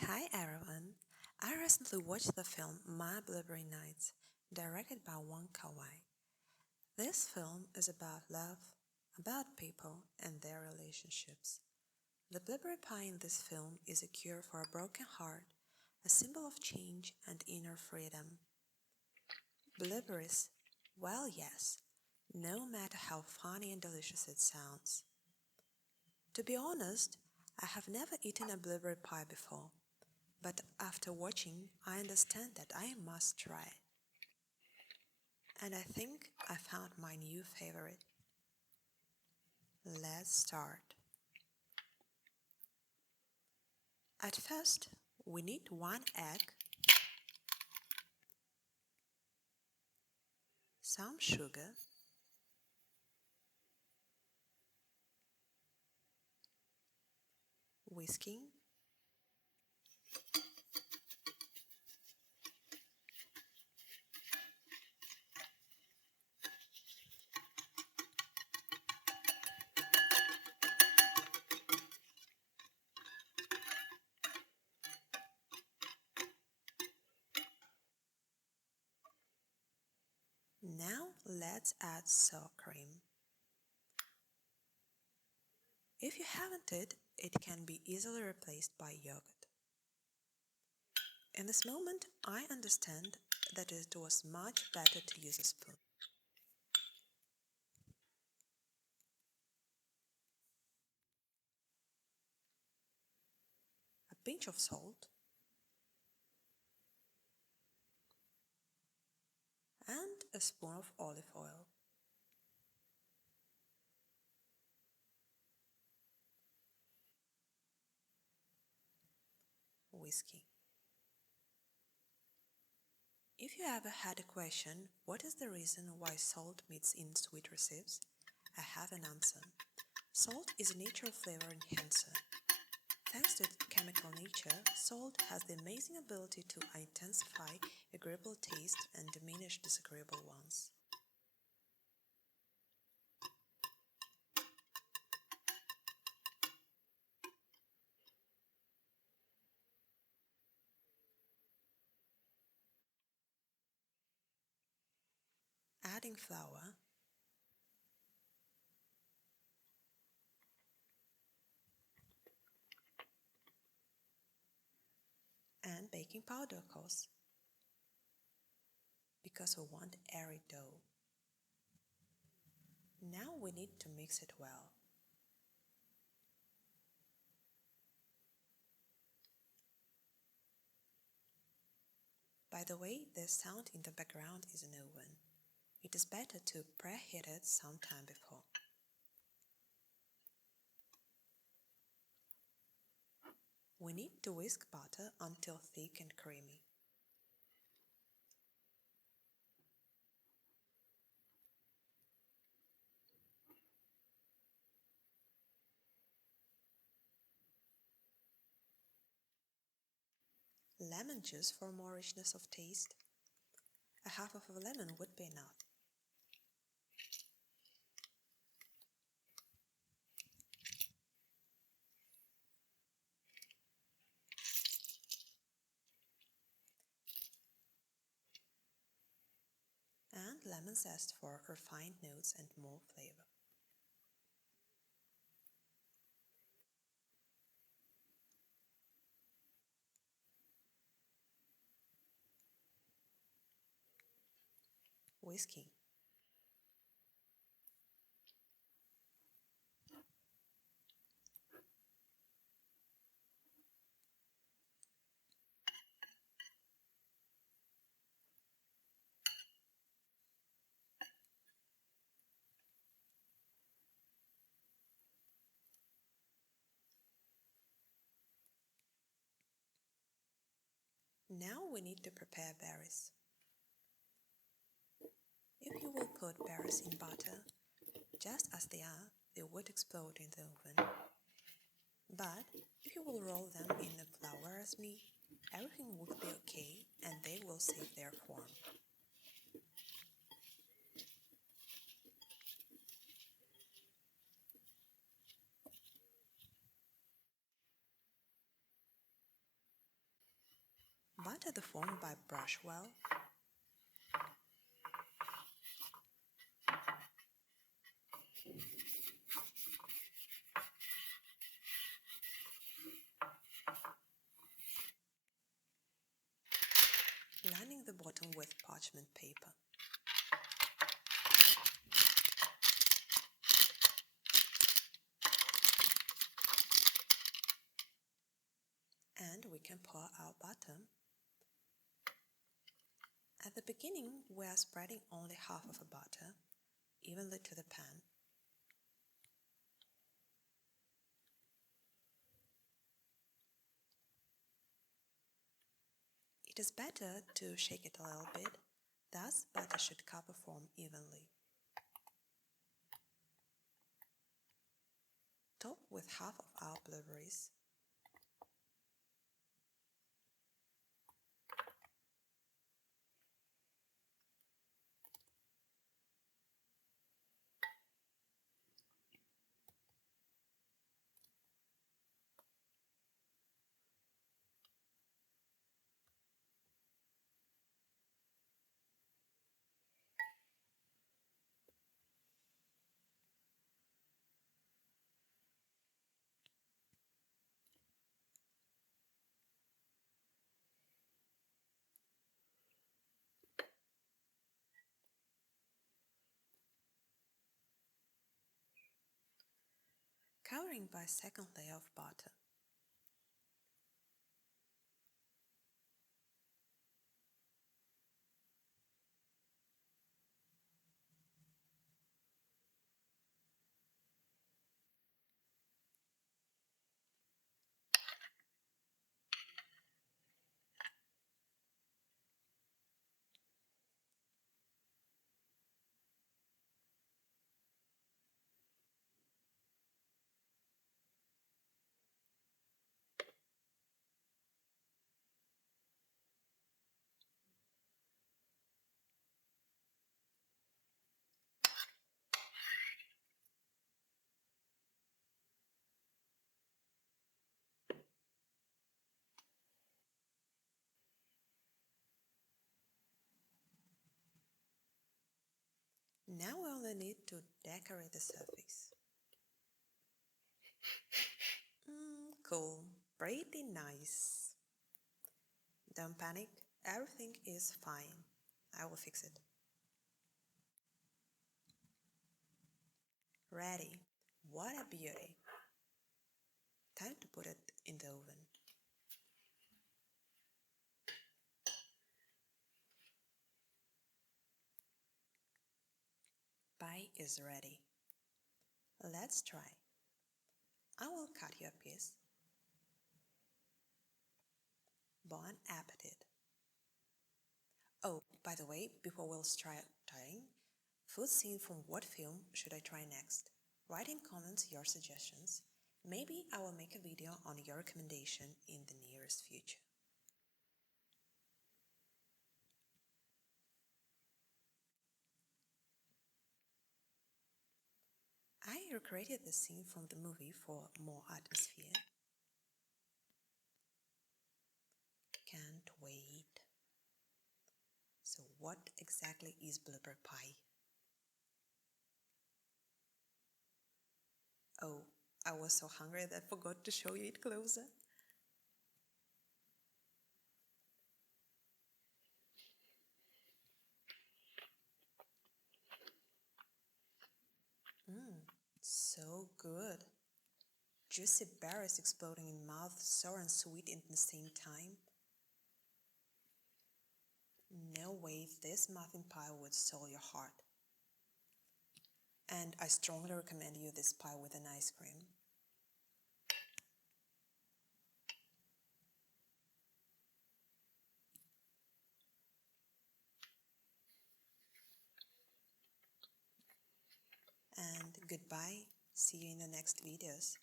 Hi everyone! I recently watched the film My Blueberry Nights, directed by Wong Kar-wai. This film is about love, about people and their relationships. The blueberry pie in this film is a cure for a broken heart, a symbol of change and inner freedom. Blueberries? Well, yes, no matter how funny and delicious it sounds. To be honest, I have never eaten a blueberry pie before. But after watching, I understand that I must try. And I think I found my new favorite. Let's start. At first, we need one egg, some sugar, whisking, now let's add sour cream. If you haven't it can be easily replaced by yogurt. In this moment, I understand that it was much better to use a spoon. A pinch of salt and a spoon of olive oil. Whiskey. If you ever had a question, what is the reason why salt meets in sweet recipes? I have an answer. Salt is a natural flavor enhancer. Thanks to its chemical nature, salt has the amazing ability to intensify agreeable taste and diminish disagreeable ones. Adding flour and baking powder, of course, because we want airy dough. Now we need to mix it well. By the way, the sound in the background is an oven. It is better to preheat it some time before. We need to whisk butter until thick and creamy. Lemon juice for more richness of taste. A half of a lemon would be enough. And lemon zest for refined notes and more flavor. Whiskey. Now we need to prepare berries. If you will put berries in butter, just as they are, they would explode in the oven. But if you will roll them in the flour as me, everything would be okay and they will save their form. Butter the form by brush well. Lining the bottom with parchment paper. And we can pour our butter. At the beginning, we are spreading only half of a butter evenly to the pan. It is better to shake it a little bit, thus butter should cover form evenly. Top with half of our blueberries. Covering by a second layer of butter. Now we only need to decorate the surface. Cool, pretty nice. Don't panic, everything is fine. I will fix it. Ready. What a beauty. Time to put it in the oven. Pie is ready. Let's try. I will cut you a piece. Bon appetit. Oh, by the way, before we'll start trying, food scene from what film should I try next? Write in comments your suggestions. Maybe I will make a video on your recommendation in the nearest future. I recreated the scene from the movie for more atmosphere. Can't wait. So what exactly is blueberry pie? Oh, I was so hungry that I forgot to show you it closer. So good. Juicy berries exploding in mouth, sour and sweet at the same time. No way this muffin pie would steal your heart. And I strongly recommend you this pie with an ice cream. And goodbye. See you in the next videos.